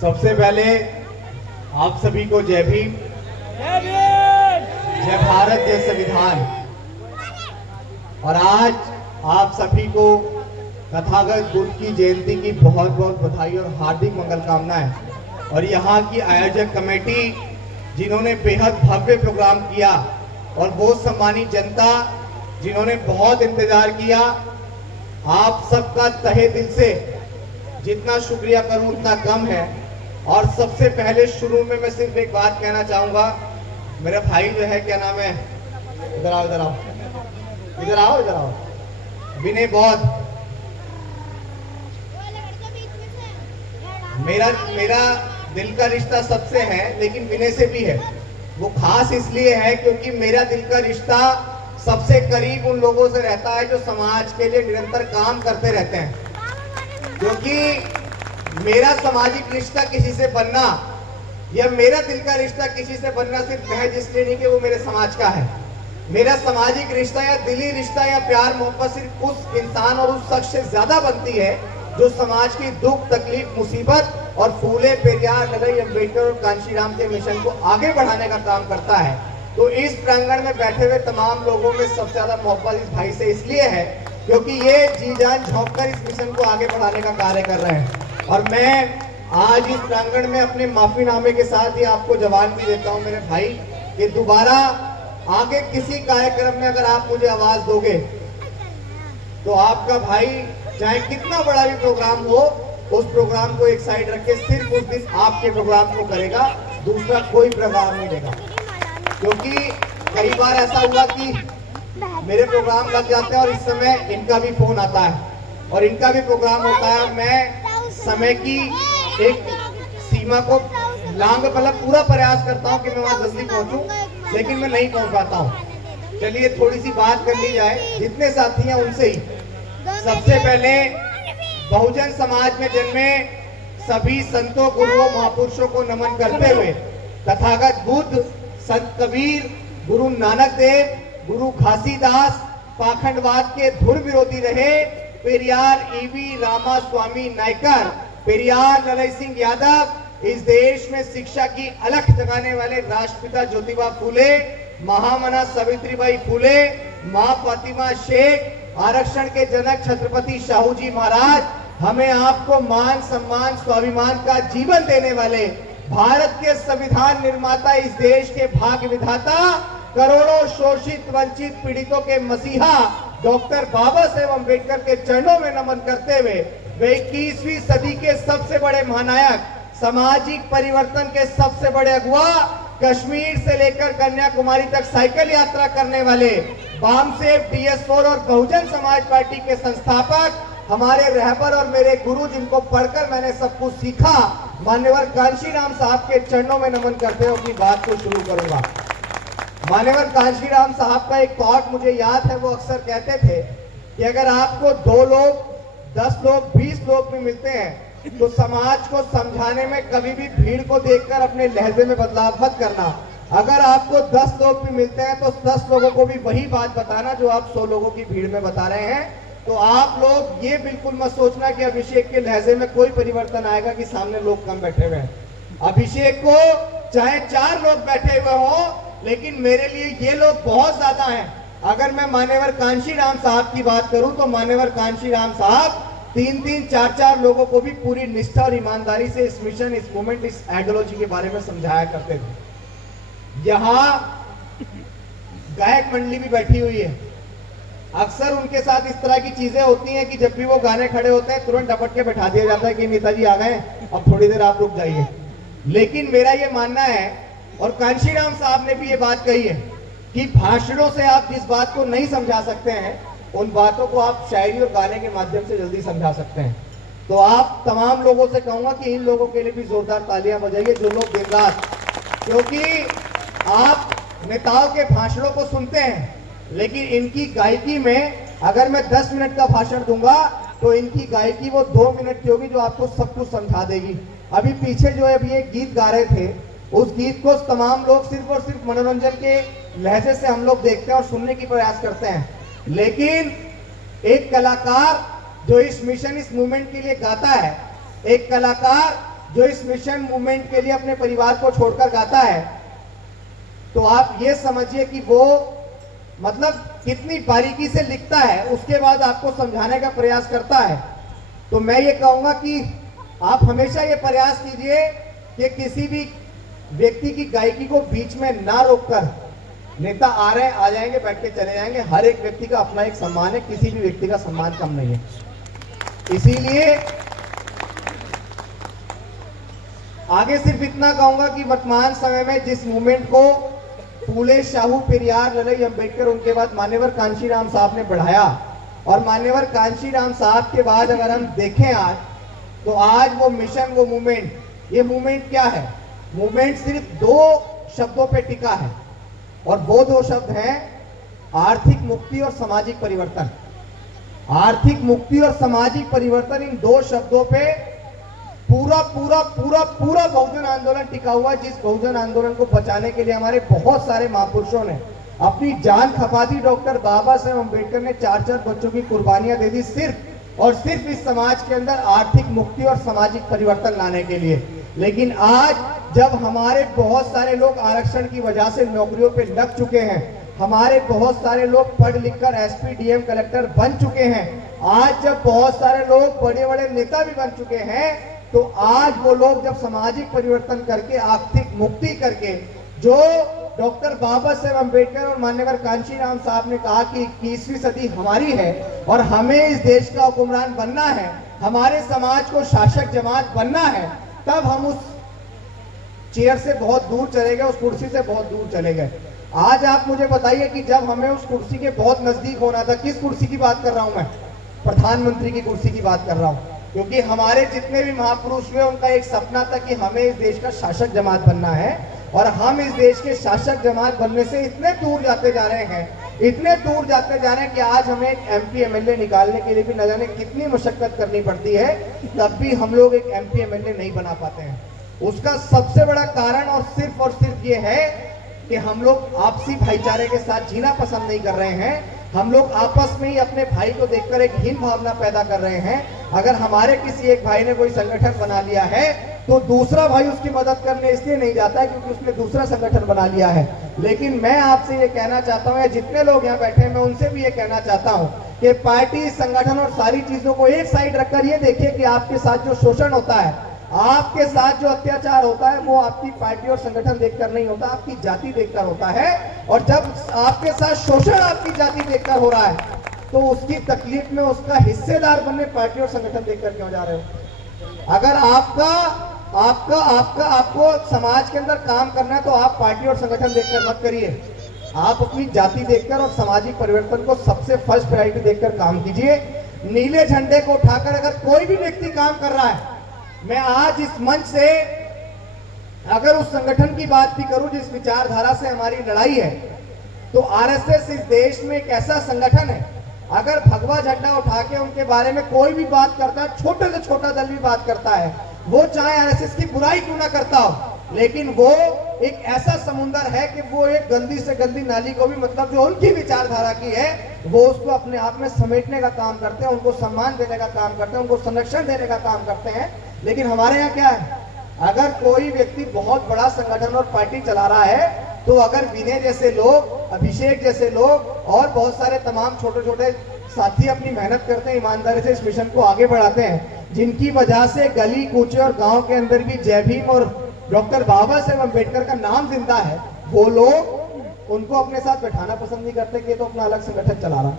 सबसे पहले आप सभी को जय भीम, जय भारत, जय संविधान। और आज आप सभी को तथागत बुद्ध की जयंती की बहुत बहुत बधाई और हार्दिक मंगल कामनाएं। और यहाँ की आयोजक कमेटी जिन्होंने बेहद भव्य प्रोग्राम किया और वो सम्मानित जनता जिन्होंने बहुत इंतजार किया, आप सबका तहे दिल से जितना शुक्रिया करूं उतना कम है। और सबसे पहले शुरू में मैं सिर्फ एक बात कहना चाहूंगा। मेरा भाई जो है, क्या नाम है, इधर आओ इधर आओ इधर आओ इधर आओ, विनय बहुत मेरा दिल का रिश्ता सबसे है, लेकिन विनय से भी है। वो खास इसलिए है क्योंकि मेरा दिल का रिश्ता सबसे करीब उन लोगों से रहता है जो समाज के लिए निरंतर काम करते रहते हैं। क्योंकि मेरा सामाजिक रिश्ता किसी से बनना या मेरा दिल का रिश्ता किसी से बनना सिर्फ महज इसलिए नहीं कि वो मेरे समाज का है। मेरा सामाजिक रिश्ता या दिली रिश्ता या प्यार मोहब्बत सिर्फ उस इंसान और उस शख्स से ज्यादा बनती है जो समाज की दुख तकलीफ मुसीबत और फूले पेरियार लड़ई अम्बेडकर और कांशीराम के मिशन को आगे बढ़ाने का काम करता है। तो इस प्रांगण में बैठे हुए तमाम लोगों में सबसे ज्यादा मोहब्बत इस भाई से इसलिए है क्योंकि ये जी जान झोंक कर इस मिशन को आगे बढ़ाने का कार्य कर रहे हैं। और मैं आज इस प्रांगण में अपने माफीनामे के साथ ही आपको जवाब भी देता हूं मेरे भाई कि दोबारा आगे किसी कार्यक्रम में अगर आप मुझे आवाज दोगे तो आपका भाई चाहे कितना बड़ा भी प्रोग्राम हो, उस प्रोग्राम को एक साइड रख के सिर्फ उस दिन आपके प्रोग्राम को करेगा, दूसरा कोई प्रोग्राम नहीं देगा। क्योंकि कई बार ऐसा हुआ कि मेरे प्रोग्राम लग जाते हैं और इस समय इनका भी फोन आता है और इनका भी प्रोग्राम होता है। मैं समय की एक सीमा को मतलब पूरा प्रयास करता हूँ कि मैं वहां जल्दी पहुंचूं, लेकिन मैं नहीं पहुंच पाता हूँ। चलिए थोड़ी सी बात कर ली जाए, जितने साथी हैं उनसे ही। सबसे पहले बहुजन समाज में जन्मे सभी संतों गुरुओं महापुरुषों को नमन करते हुए तथागत बुद्ध, संत कबीर, गुरु नानक देव, गुरु घासीदास पाखंडवाद के धुर विरोधी रहे, पेरियार ईवी रामा स्वामी नायकर, पेरियार ललई सिंह यादव इस देश में शिक्षा की अलख जगाने वाले राष्ट्रपिता ज्योतिबा फूले, महामना सावित्रीबाई फूले, मां फातिमा शेख, आरक्षण के जनक छत्रपति शाहू जी महाराज, हमें आपको मान सम्मान स्वाभिमान का जीवन देने वाले भारत के संविधान निर्माता, इस देश के भाग्य विधाता, करोड़ों शोषित वंचित पीड़ितों के मसीहा डॉक्टर बाबा साहेब अम्बेडकर के चरणों में नमन करते हुए वे 21वीं सदी के सबसे बड़े महानायक, सामाजिक परिवर्तन के सबसे बड़े अगुआ, कश्मीर से लेकर कन्याकुमारी तक साइकिल यात्रा करने वाले वामसेव DS4 और बहुजन समाज पार्टी के संस्थापक, हमारे रहबर और मेरे गुरु जिनको पढ़कर मैंने सब कुछ सीखा, मान्यवर कांशीराम साहब के चरणों में नमन करते हुए अपनी बात को शुरू करूंगा। मान्यवर कांशीराम साहब का एक थॉट मुझे याद है, वो अक्सर कहते थे कि अगर आपको 2 लोग 10 लोग 20 लोग भी मिलते हैं तो समाज को समझाने में कभी भी भीड़ को देखकर अपने लहजे में बदलाव मत करना। अगर आपको 10 लोग भी मिलते हैं तो 10 लोगों को भी वही बात बताना जो आप 100 लोगों की भीड़ में बता रहे हैं। तो आप लोग ये बिल्कुल मत सोचना कि अभिषेक के लहजे में कोई परिवर्तन आएगा कि सामने लोग कम बैठे हुए हैं। अभिषेक को चाहे 4 लोग बैठे हुए हो, लेकिन मेरे लिए ये लोग बहुत ज्यादा हैं। अगर मैं मान्यवर कांशीराम साहब की बात करूं तो मान्यवर कांशीराम साहब 3-3, 4-4 लोगों को भी पूरी निष्ठा और ईमानदारी से इस मिशन, इस मूवमेंट, इस आइडियोलॉजी के बारे में समझाया करते थे। यहाँ गायक मंडली भी बैठी हुई है। अक्सर उनके साथ इस तरह की चीजें होती हैं कि जब भी वो गाने खड़े होते हैं तुरंत डपट के बैठा दिया जाता है कि नेताजी आ गए, अब थोड़ी देर आप रुक जाइए। लेकिन मेरा ये मानना है, और कांशीराम साहब ने भी ये बात कही है, कि भाषणों से आप जिस बात को नहीं समझा सकते हैं उन बातों को आप शायरी और गाने के माध्यम से जल्दी समझा सकते हैं। तो आप तमाम लोगों से कहूंगा कि इन लोगों के लिए भी जोरदार तालियां बजाइए जो लोग दिन रात, क्योंकि आप नेताओं के भाषणों को सुनते हैं लेकिन इनकी गायकी में अगर मैं 10 मिनट का भाषण दूंगा तो इनकी गायकी वो 2 मिनट की होगी जो आपको सब कुछ समझा देगी। अभी पीछे जो है अभी एक गीत गा रहे थे, उस गीत को तमाम लोग सिर्फ और सिर्फ मनोरंजन के लहजे से हम लोग देखते हैं और सुनने की प्रयास करते हैं, लेकिन एक कलाकार जो इस मिशन, इस मूवमेंट के लिए गाता है, एक कलाकार जो इस मिशन मूवमेंट के लिए अपने परिवार को छोड़कर गाता है, तो आप ये समझिए कि वो मतलब कितनी बारीकी से लिखता है, उसके बाद आपको समझाने का प्रयास करता है। तो मैं ये कहूंगा कि आप हमेशा ये प्रयास कीजिए कि किसी भी व्यक्ति की गायकी को बीच में ना रोककर, नेता आ रहे हैं आ जाएंगे, बैठ के चले जाएंगे, हर एक व्यक्ति का अपना एक सम्मान है, किसी भी व्यक्ति का सम्मान कम नहीं है। इसीलिए आगे सिर्फ इतना कहूंगा कि वर्तमान समय में जिस मूवमेंट को फूले, शाहू, पेरियार, ललई, अंबेडकर, उनके बाद मान्यवर कांशीराम साहब ने बढ़ाया, और मान्यवर कांशीराम साहब के बाद अगर हम देखें आज, तो आज वो मिशन, वो मूवमेंट, ये मूवमेंट क्या है? मूवमेंट सिर्फ दो शब्दों पे टिका है, और वो दो शब्द हैं आर्थिक मुक्ति और सामाजिक परिवर्तन। आर्थिक मुक्ति और सामाजिक परिवर्तन, इन दो शब्दों पे पूरा पूरा पूरा पूरा बहुजन आंदोलन टिका हुआ। जिस बहुजन आंदोलन को बचाने के लिए हमारे बहुत सारे महापुरुषों ने अपनी जान खपा दी। डॉक्टर बाबा साहेब अम्बेडकर ने 4-4 बच्चों की कुर्बानियां दे दी, सिर्फ और सिर्फ इस समाज के अंदर आर्थिक मुक्ति और सामाजिक परिवर्तन लाने के लिए। लेकिन आज जब हमारे बहुत सारे लोग आरक्षण की वजह से नौकरियों पे लग चुके हैं, हमारे बहुत सारे लोग पढ़ लिखकर एसपी, डीएम, कलेक्टर बन चुके हैं, आज जब बहुत सारे लोग बड़े बड़े नेता भी बन चुके हैं, तो आज वो लोग जब सामाजिक परिवर्तन करके, आर्थिक मुक्ति करके, जो डॉक्टर बाबा साहेब अम्बेडकर और मान्यवर कांशीराम साहब ने कहा कि 21वीं सदी हमारी है और हमें इस देश का हुक्मरान बनना है, हमारे समाज को शासक जमात बनना है, तब हम उस चेयर से बहुत दूर चले गए, उस कुर्सी से बहुत दूर चले गए। आज आप मुझे बताइए कि जब हमें उस कुर्सी के बहुत नजदीक होना था, किस कुर्सी की बात कर रहा हूं मैं? प्रधानमंत्री की कुर्सी की बात कर रहा हूं। क्योंकि हमारे जितने भी महापुरुष हुए, उनका एक सपना था कि हमें इस देश का शासक जमात बनना है, और हम इस देश के शासक जमात बनने से इतने दूर जाते जा रहे हैं, इतने दूर जाते जा रहे हैं कि आज हमें एक एमपी एमएलए निकालने के लिए भी न जाने कितनी मशक्कत करनी पड़ती है, तब भी हम लोग एक एमपी एमएलए नहीं बना पाते हैं। उसका सबसे बड़ा कारण और सिर्फ ये है कि हम लोग आपसी भाईचारे के साथ जीना पसंद नहीं कर रहे हैं। हम लोग आपस में ही अपने भाई को देखकर एक हीन भावना पैदा कर रहे हैं। अगर हमारे किसी एक भाई ने कोई संगठन बना लिया है, तो दूसरा भाई उसकी मदद करने इसलिए नहीं जाता है क्योंकि उसने दूसरा संगठन बना लिया है। लेकिन मैं आपसे ये कहना चाहता हूँ, या जितने लोग यहाँ बैठे हैं, मैं उनसे भी ये कहना चाहता हूँ कि पार्टी, संगठन और सारी चीजों को एक साइड रखकर ये देखिए कि आपके साथ जो शोषण होता है, आपके साथ जो अत्याचार होता है, वो आपकी पार्टी और संगठन देखकर नहीं होता, आपकी जाति देखकर होता है। और जब आपके साथ शोषण आपकी जाति देखकर हो रहा है, तो उसकी तकलीफ में उसका हिस्सेदार बनने पार्टी और संगठन देखकर क्यों जा रहे हो? अगर आपको समाज के अंदर काम करना है, तो आप पार्टी और संगठन देखकर मत करिए, आप अपनी जाति देखकर और सामाजिक परिवर्तन को सबसे फर्स्ट प्रायोरिटी देखकर काम कीजिए। नीले झंडे को उठाकर अगर कोई भी व्यक्ति काम कर रहा है, मैं आज इस मंच से अगर उस संगठन की बात भी करूं जिस विचारधारा से हमारी लड़ाई है, तो आरएसएस इस देश में एक ऐसा संगठन है, अगर भगवा झंडा उठा के उनके बारे में कोई भी बात करता है, छोटे से छोटा दल भी बात करता है, वो चाहे आरएसएस की बुराई क्यों ना करता हो, लेकिन वो एक ऐसा समुंदर है कि वो एक गंदी से गंदी नाली को भी, मतलब जो उनकी विचारधारा की है, वो उसको अपने आप में समेटने का काम करते हैं, उनको सम्मान देने का काम करते हैं, उनको संरक्षण देने का काम करते हैं। लेकिन हमारे यहाँ क्या है, अगर कोई व्यक्ति बहुत बड़ा संगठन और पार्टी चला रहा है, तो अगर विनय जैसे लोग, अभिषेक जैसे लोग और बहुत सारे तमाम छोटे छोटे साथी अपनी मेहनत करते हैं, ईमानदारी से इस मिशन को आगे बढ़ाते हैं, जिनकी वजह से गली कूचे और गांव के अंदर भी जय भीम और डॉक्टर बाबा साहेब अम्बेडकर का नाम जिंदा है, वो लोग उनको अपने साथ बैठाना पसंद नहीं करते कि तो अपना अलग संगठन चला रहा।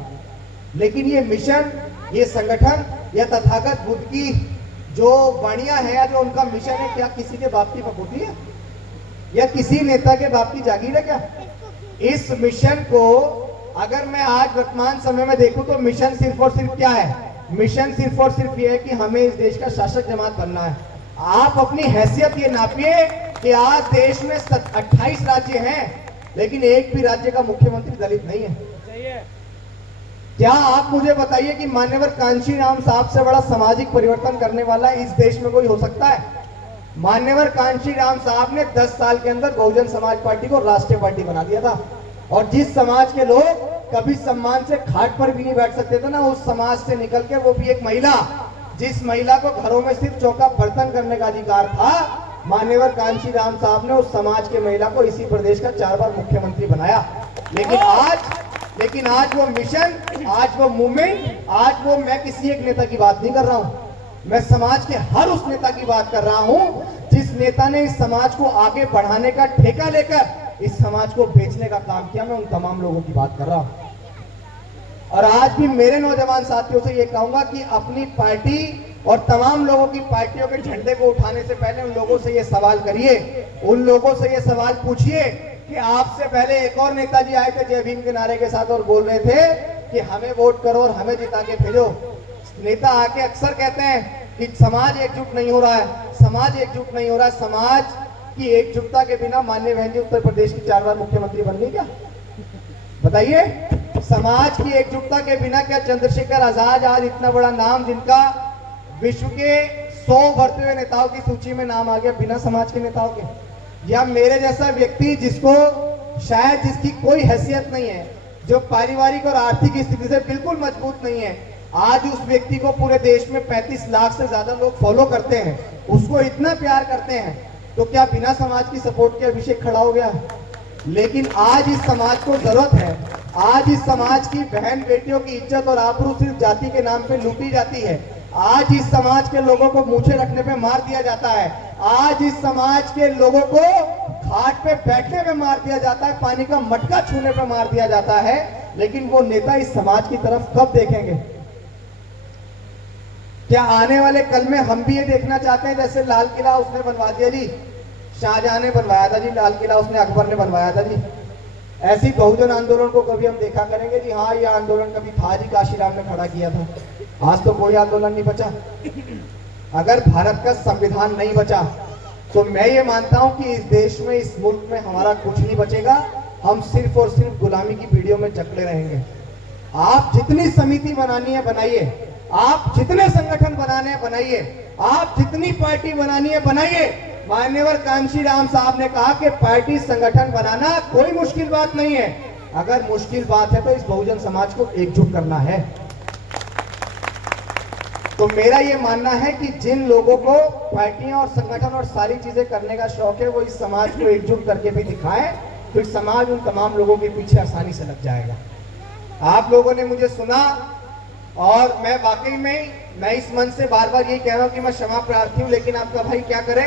लेकिन ये मिशन, ये संगठन या तथागत बुद्ध की जो वाणियां है या जो उनका मिशन है, क्या किसी के बाप की बकूती है या किसी नेता के बाप की जागीर है क्या? इस मिशन को अगर मैं आज वर्तमान समय में देखूं, तो मिशन सिर्फ और सिर्फ क्या है? मिशन सिर्फ और सिर्फ ये है कि हमें इस देश का शासक जमात बनना है। आप अपनी हैसियत ये नापिए कि आज देश में 28 राज्य हैं, लेकिन एक भी राज्य का मुख्यमंत्री दलित नहीं है। क्या आप मुझे बताइए कि मान्यवर कांशीराम साहब से बड़ा सामाजिक परिवर्तन करने वाला इस देश में कोई हो सकता है? मान्यवर कांशीराम साहब ने 10 साल के अंदर बहुजन समाज पार्टी को राष्ट्रीय पार्टी बना दिया था, और जिस समाज के लोग कभी सम्मान से खाट पर भी नहीं बैठ सकते थे ना, उस समाज से निकल के, वो भी एक महिला जिस महिला को घरों में सिर्फ चौका बर्तन करने का अधिकार था, मान्यवर कांशी राम साहब ने उस समाज के महिला को इसी प्रदेश का 4 बार मुख्यमंत्री बनाया। लेकिन आज वो मिशन, आज वो मूवमेंट, आज वो, मैं किसी एक नेता की बात नहीं कर रहा हूं, मैं समाज के हर उस नेता की बात कर रहा हूं जिस नेता ने इस समाज को आगे बढ़ाने का ठेका लेकर इस समाज को बेचने का काम किया। मैं उन तमाम लोगों की बात कर रहा हूं। और आज भी मेरे नौजवान साथियों से ये कहूंगा कि अपनी पार्टी और तमाम लोगों की पार्टियों के झंडे को उठाने से पहले उन लोगों से ये सवाल करिए, उन लोगों से ये सवाल पूछिए कि आपसे पहले एक और नेताजी आए थे जय भीम के नारे के साथ और बोल रहे थे कि हमें वोट करो और हमें जिता के भेजो। नेता आके अक्सर कहते हैं कि समाज एकजुट नहीं हो रहा है, समाज एकजुट नहीं हो रहा है। समाज की एकजुटता के बिना माननीय बहन जी उत्तर प्रदेश की 4 बार मुख्यमंत्री बन गई क्या? बताइए, समाज की एकजुटता के बिना क्या चंद्रशेखर आजाद आज इतना बड़ा नाम, जिनका विश्व के 100 बढ़ते हुए नेताओं की सूची में नाम आ गया, बिना समाज के नेताओं के? या मेरे जैसा व्यक्ति जिसको शायद, जिसकी कोई हैसियत नहीं है, जो पारिवारिक और आर्थिक स्थिति से बिल्कुल मजबूत नहीं है, आज उस व्यक्ति को पूरे देश में 35 लाख से ज्यादा लोग फॉलो करते हैं, उसको इतना प्यार करते हैं, तो क्या बिना समाज की सपोर्ट के अभिषेक खड़ा हो गया? लेकिन आज इस समाज को जरूरत है, आज इस समाज की बहन बेटियों की इज्जत और आबरू सिर्फ जाति के नाम पे लूटी जाती है। आज इस समाज के लोगों को मूछे रखने पे मार दिया जाता है, आज इस समाज के लोगों को घाट पे बैठने पे मार दिया जाता है, पानी का मटका छूने पे मार दिया जाता है। लेकिन वो नेता इस समाज की तरफ कब देखेंगे? क्या आने वाले कल में हम भी ये देखना चाहते हैं जैसे लाल किला उसने बनवा दिया जी, शाहजहां ने बनवाया था जी, लाल किला उसने अकबर ने बनवाया था जी, ऐसी बहुजन आंदोलन को कभी हम देखा करेंगे जी हाँ ये आंदोलन कभी था जी, काशीराम ने खड़ा किया था? आज तो कोई आंदोलन नहीं बचा। अगर भारत का संविधान नहीं बचा तो मैं ये मानता हूं कि इस देश में, इस मुल्क में हमारा कुछ नहीं बचेगा, हम सिर्फ और सिर्फ गुलामी की पीढ़ियों में जकड़े रहेंगे। आप जितनी समिति बनानी है बनाइए, आप जितने संगठन बनाने हैं बनाइए, आप जितनी पार्टी बनानी है बनाइए। मान्यवर कांशी राम साहब ने कहा कि पार्टी संगठन बनाना कोई मुश्किल बात नहीं है, अगर मुश्किल बात है तो इस बहुजन समाज को एकजुट करना है। तो मेरा ये मानना है कि जिन लोगों को पार्टियां और संगठन और सारी चीजें करने का शौक है वो इस समाज को एकजुट करके भी दिखाएं, फिर समाज उन तमाम लोगों के पीछे आसानी से लग जाएगा। आप लोगों ने मुझे सुना और मैं वाकई में, मैं इस मन से बार बार यही कह रहा हूं कि मैं क्षमा प्रार्थी हूं, लेकिन आपका भाई क्या करे,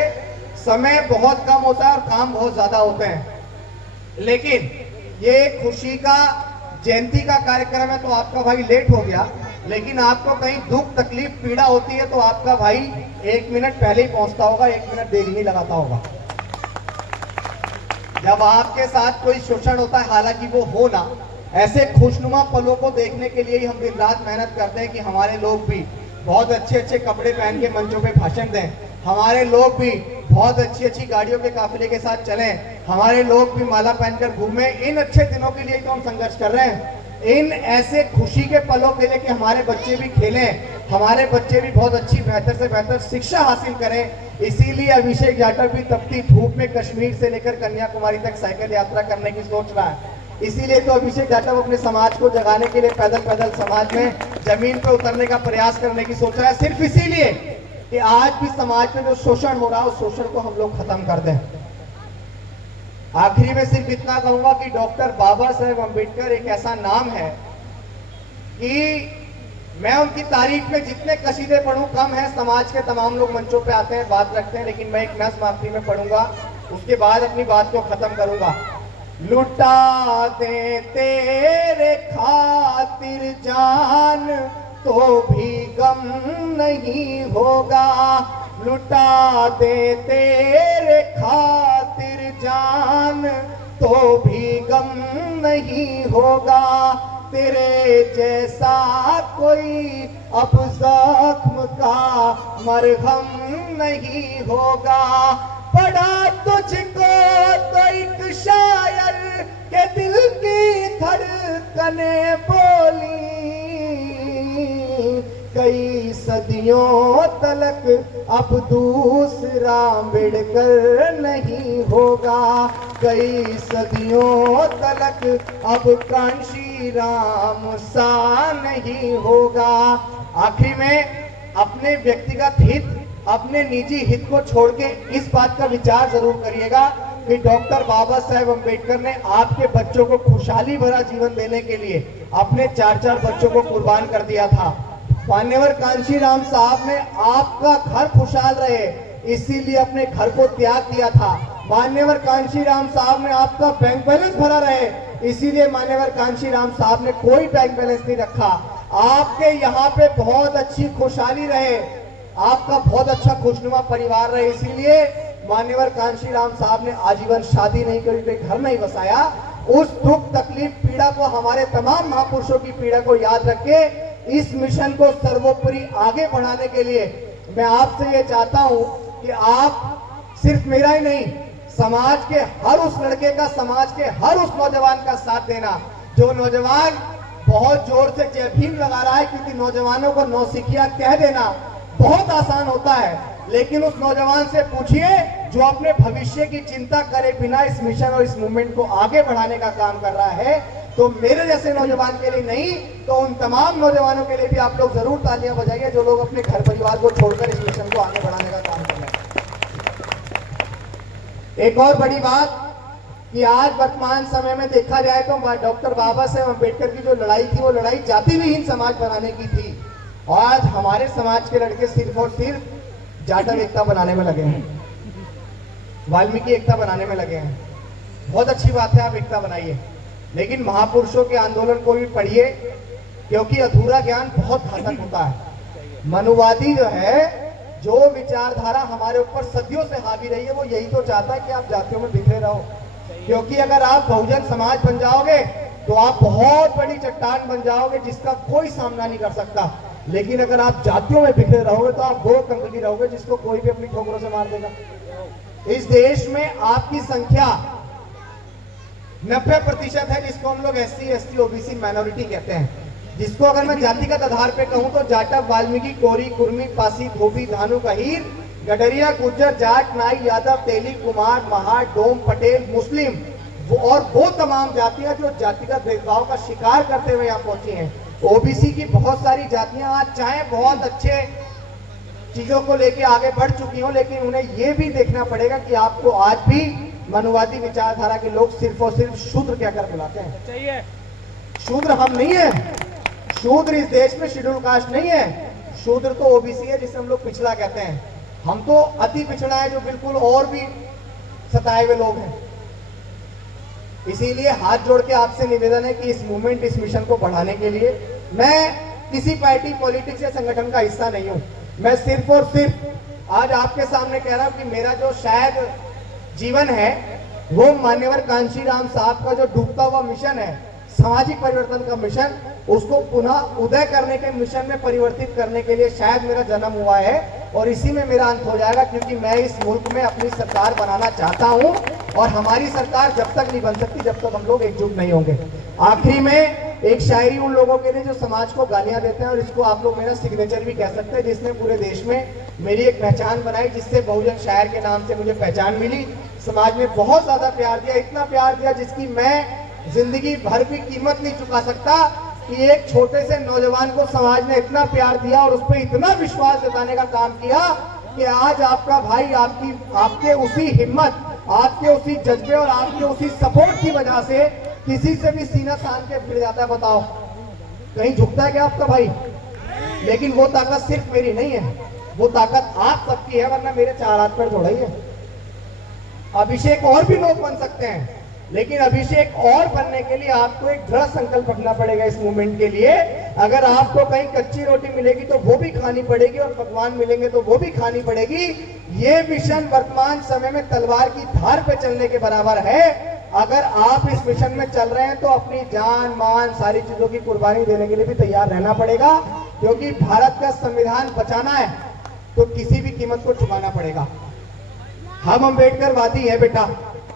समय बहुत कम होता है और काम बहुत ज्यादा होते हैं। लेकिन ये खुशी का जयंती का कार्यक्रम है तो आपका भाई लेट हो गया, लेकिन आपको कहीं दुख तकलीफ पीड़ा होती है तो आपका भाई 1 मिनट पहले ही पहुंचता होगा, 1 मिनट देरी नहीं लगाता होगा। जब आपके साथ कोई शोषण होता है, हालांकि वो हो ना, ऐसे खुशनुमा पलों को देखने के लिए ही हम दिन रात मेहनत करते हैं कि हमारे लोग भी बहुत अच्छे अच्छे कपड़े पहन के मंचों पे भाषण दें, हमारे लोग भी बहुत अच्छी अच्छी गाड़ियों के काफिले के साथ चलें, हमारे लोग भी माला पहनकर घूमें। इन अच्छे दिनों के लिए तो हम संघर्ष कर रहे हैं, इन ऐसे खुशी के पलों के लिए कि हमारे बच्चे भी खेलें, हमारे बच्चे भी बहुत अच्छी बेहतर से बेहतर शिक्षा हासिल करें। इसीलिए अभिषेक जाटव भी तपती धूप में कश्मीर से लेकर कन्याकुमारी तक साइकिल यात्रा करने की सोच रहा है। इसीलिए तो अभिषेक जाटव अपने समाज को जगाने के लिए पैदल पैदल समाज में जमीन पर उतरने का प्रयास करने की सोच रहा है, सिर्फ इसीलिए कि आज भी समाज में जो शोषण हो रहा है उस शोषण को हम लोग खत्म कर दें। आखिरी में सिर्फ इतना कहूंगा कि डॉक्टर बाबा साहेब अम्बेडकर एक ऐसा नाम है कि मैं उनकी तारीफ में जितने कसीदे पढ़ूं कम है। समाज के तमाम लोग मंचों पे आते हैं, बात रखते हैं, लेकिन मैं एक नज़्म आखिरी में पढ़ूंगा, उसके बाद अपनी बात को खत्म करूंगा। लुटा दे तेरे खातिर जान तो भी गम नहीं होगा, लुटा दे तेरे खातिर जान तो भी गम नहीं होगा, तेरे जैसा कोई अब जख्म का मरहम नहीं होगा। पढ़ा तुझको तो एक शायर के दिल की धड़कने बोली, कई सदियों तलक अब दूसरा अम्बेडकर नहीं होगा, कई सदियों तलक अब कांशी राम सा नहीं होगा। आखिरी में अपने व्यक्तिगत हित, अपने निजी हित को छोड़ के इस बात का विचार जरूर करिएगा कि डॉक्टर बाबा साहेब अम्बेडकर ने आपके बच्चों को खुशहाली भरा जीवन देने के लिए अपने 4-4 बच्चों को कुर्बान कर दिया था। मान्यवर कांशीराम साहब ने आपका घर खुशहाल रहे इसीलिए अपने घर को त्याग दिया था। मान्यवर कांशीराम साहब ने आपका बैंक बैलेंस भरा रहे इसीलिए मान्यवर कांशीराम साहब ने कोई बैंक बैलेंस नहीं रखा। आपके यहाँ पे बहुत अच्छी खुशहाली रहे, आपका बहुत अच्छा खुशनुमा परिवार रहे, इसीलिए मान्यवर कांशीराम साहब ने आजीवन शादी नहीं करी, कोई घर नहीं बसाया। उस दुख तकलीफ पीड़ा को, हमारे तमाम महापुरुषों की पीड़ा को याद रख के इस मिशन को सर्वोपरि आगे बढ़ाने के लिए मैं आपसे ये चाहता हूं कि आप सिर्फ मेरा ही नहीं, समाज के हर उस लड़के का, समाज के हर उस नौजवान का साथ देना जो नौजवान बहुत जोर से जय भीम लगा रहा है, क्योंकि नौजवानों को नौसिखिया कह देना बहुत आसान होता है, लेकिन उस नौजवान से पूछिए जो अपने भविष्य की चिंता करे बिना इस मिशन और इस मूवमेंट को आगे बढ़ाने का काम कर रहा है। तो मेरे जैसे नौजवान के लिए नहीं तो उन तमाम नौजवानों के लिए भी आप लोग जरूर तालियां बजाइए जो लोग अपने घर परिवार को छोड़कर इस मिशन को आगे बढ़ाने का काम कर रहे हैं। एक और बड़ी बात कि आज वर्तमान समय में देखा जाए तो डॉक्टर बाबा साहेब अम्बेडकर की जो लड़ाई थी वो लड़ाई जाति विहीन समाज बनाने की थी, और आज हमारे समाज के लड़के सिर्फ और सिर्फ जाटव एकता बनाने में लगे हैं, वाल्मीकि एकता बनाने में लगे हैं। बहुत अच्छी बात है, आप एकता बनाइए, लेकिन महापुरुषों के आंदोलन को भी पढ़िए, क्योंकि अधूरा ज्ञान बहुत घातक होता है। मनुवादी जो है, जो विचारधारा हमारे ऊपर सदियों से हावी रही है, वो यही तो चाहता है कि आप जातियों में बिखरे रहो, क्योंकि अगर आप बहुजन समाज बन जाओगे तो आप बहुत बड़ी चट्टान बन जाओगे जिसका कोई सामना नहीं कर सकता। लेकिन अगर आप जातियों में बिखरे रहोगे तो आप वो कंकड़ी रहोगे जिसको कोई भी अपनी ठोकरों से मार देगा। इस देश में आपकी संख्या 90% है, जिसको हम लोग SC, ST, OBC माइनॉरिटी कहते हैं, जिसको अगर मैं जातिगत आधार पे कहूं तो जाटव, वाल्मीकि, कोरी, कुर्मी, पासी, धोबी, धानु, कहीर, गडरिया, गुज्जर, जाट, नाई, यादव, तेली, कुमार, महार, डोम, पटेल, मुस्लिम और वो तमाम जातियां जो जातिगत भेदभाव का शिकार करते हुए यहाँ पहुंची हैं। OBC की बहुत सारी जातियां आज चाहे बहुत अच्छे चीजों को लेके आगे बढ़ चुकी हो, लेकिन उन्हें यह भी देखना पड़ेगा कि आपको आज भी मनुवादी विचारधारा के लोग सिर्फ और सिर्फ शूद्र क्या कर बुलाते हैं। चाहिए शूद्र हम नहीं है, शूद्र इस देश में शेड्यूल कास्ट नहीं है, शूद्र तो OBC है जिसे हम लोग पिछड़ा कहते हैं। हम तो अति पिछड़ा है जो बिल्कुल और भी सताए हुए लोग हैं। इसीलिए हाथ जोड़ के आपसे निवेदन है कि इस मूवमेंट, इस मिशन को बढ़ाने के लिए मैं किसी पार्टी, पॉलिटिक्स या संगठन का हिस्सा नहीं हूं। मैं सिर्फ और सिर्फ आज आपके सामने कह रहा हूं कि मेरा जो शायद जीवन है वो मान्यवर कांशीराम साहब का जो डूबता हुआ मिशन है, सामाजिक परिवर्तन का मिशन, उसको पुनः उदय करने के मिशन में परिवर्तित करने के लिए शायद मेरा जन्म हुआ है, और इसी में मेरा अंत हो जाएगा, क्योंकि मैं इस मुल्क में अपनी सरकार बनाना चाहता हूं, और हमारी सरकार जब तक नहीं बन सकती जब तक हम लोग एकजुट नहीं होंगे। आखिरी में एक शायरी उन लोगों के लिए जो समाज को गालियां देते हैं, और इसको आप लोग मेरा सिग्नेचर भी कह सकते हैं, जिसने पूरे देश में मेरी एक पहचान बनाई, जिससे बहुजन शायर के नाम से मुझे पहचान मिली। समाज में बहुत ज्यादा प्यार दिया, इतना प्यार दिया जिसकी मैं जिंदगी भर भी कीमत नहीं चुका सकता, कि एक छोटे से नौजवान को समाज ने इतना प्यार दिया और उस पर इतना विश्वास जताने का काम किया कि आज आपका भाई आपके उसी हिम्मत, आपके उसी जज्बे और आपके उसी सपोर्ट की वजह से किसी से भी सीना तान के भिड़ जाता है। बताओ कहीं झुकता है क्या आपका भाई? लेकिन वो ताकत सिर्फ मेरी नहीं है, वो ताकत आप सबकी है, वरना मेरे 4 हाथ पर थोड़ा ही है। अभिषेक और भी लोग बन सकते हैं, लेकिन अभिषेक और बनने के लिए आपको एक दृढ़ संकल्प रखना पड़ेगा इस मूवमेंट के लिए। अगर आपको कहीं कच्ची रोटी मिलेगी तो वो भी खानी पड़ेगी, और पकवान मिलेंगे तो वो भी खानी पड़ेगी। ये मिशन वर्तमान समय में तलवार की धार पे चलने के बराबर है। अगर आप इस मिशन में चल रहे हैं तो अपनी जान, मान, सारी चीजों की कुर्बानी देने के लिए भी तैयार रहना पड़ेगा, क्योंकि भारत का संविधान बचाना है तो किसी भी कीमत को चुकाना पड़ेगा। हम अम्बेडकरवादी हैं बेटा,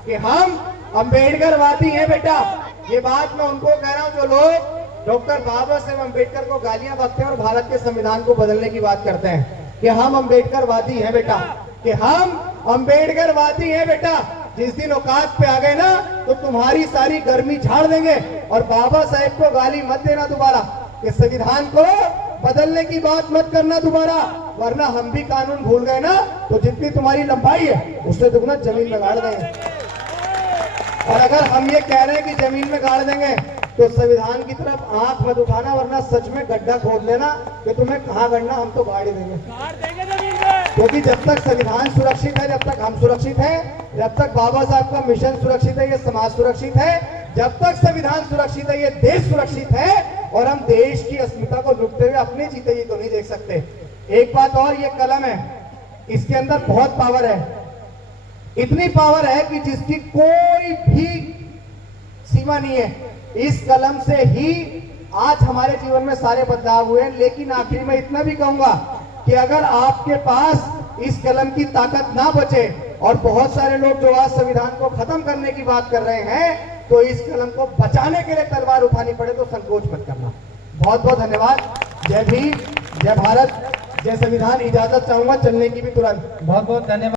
कि हम अम्बेडकरवादी हैं बेटा। ये बात मैं उनको कह रहा हूं जो लोग डॉक्टर बाबा साहेब अम्बेडकर को गालियां बकते हैं और भारत के संविधान को बदलने की बात करते हैं, कि हम अम्बेडकरवादी हैं बेटा, कि हम अम्बेडकरवादी हैं बेटा। जिस दिन औकात पे आ गए ना तो तुम्हारी सारी गर्मी झाड़ देंगे। और बाबा साहेब को गाली मत देना दोबारा, कि संविधान को बदलने की बात मत करना दोबारा, वरना हम भी कानून भूल गए ना तो जितनी तुम्हारी लंबाई है उससे दुगना जमीन में गाड़ देंगे। और अगर हम ये कह रहे हैं कि जमीन में गाड़ देंगे तो संविधान की तरफ आंख मत उठाना, वरना सच में गड्ढा खोद लेना कि तुम्हें कहां गड़ना, हम तो गाड़ ही देंगे। क्योंकि जब तक संविधान सुरक्षित है, जब तक हम सुरक्षित हैं, जब तक बाबा साहब का मिशन सुरक्षित है, ये समाज सुरक्षित है, जब तक संविधान सुरक्षित है, ये देश सुरक्षित है, और हम देश की अस्मिता को लुटते हुए अपने जीते जी तो नहीं देख सकते। एक बात और, ये कलम है, इसके अंदर बहुत पावर है, इतनी पावर है कि जिसकी कोई भी सीमा नहीं है। इस कलम से ही आज हमारे जीवन में सारे बदलाव हुए हैं। लेकिन आखिर में इतना भी कहूंगा कि अगर आपके पास इस कलम की ताकत ना बचे, और बहुत सारे लोग जो आज संविधान को खत्म करने की बात कर रहे हैं, तो इस कलम को बचाने के लिए तलवार उठानी पड़े तो संकोच मत करना। बहुत बहुत धन्यवाद। जय भीम, जय भारत, जय संविधान। इजाजत चाहूंगा चलने की भी तुरंत। बहुत बहुत धन्यवाद।